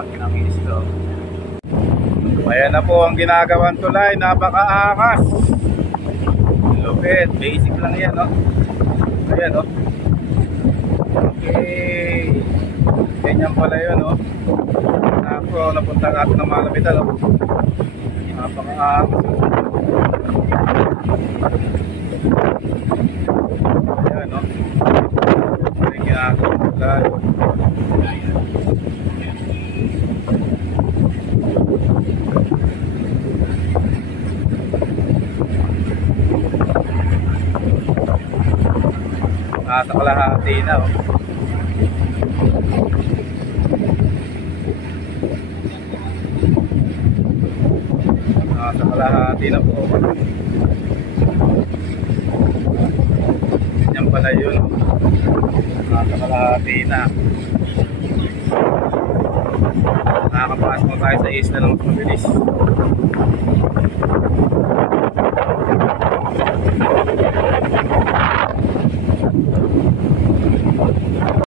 makinang isto. Ayan na po ang ginagawang tulay, napakaangas. Lupit, basic lang yan, no? Ayan, no? Okay. Ganyan pala yun, no? Ako, napunta natin ng malapitan, no? Napakaangas. Ayan, no? Ayan, ginagawang tulay. Nasa kalahati na, oh. Nasa kalahati na po. Yan pala yun. Nasa kalahati na. Nakakapasok tayo sa isla ng mas mabilis.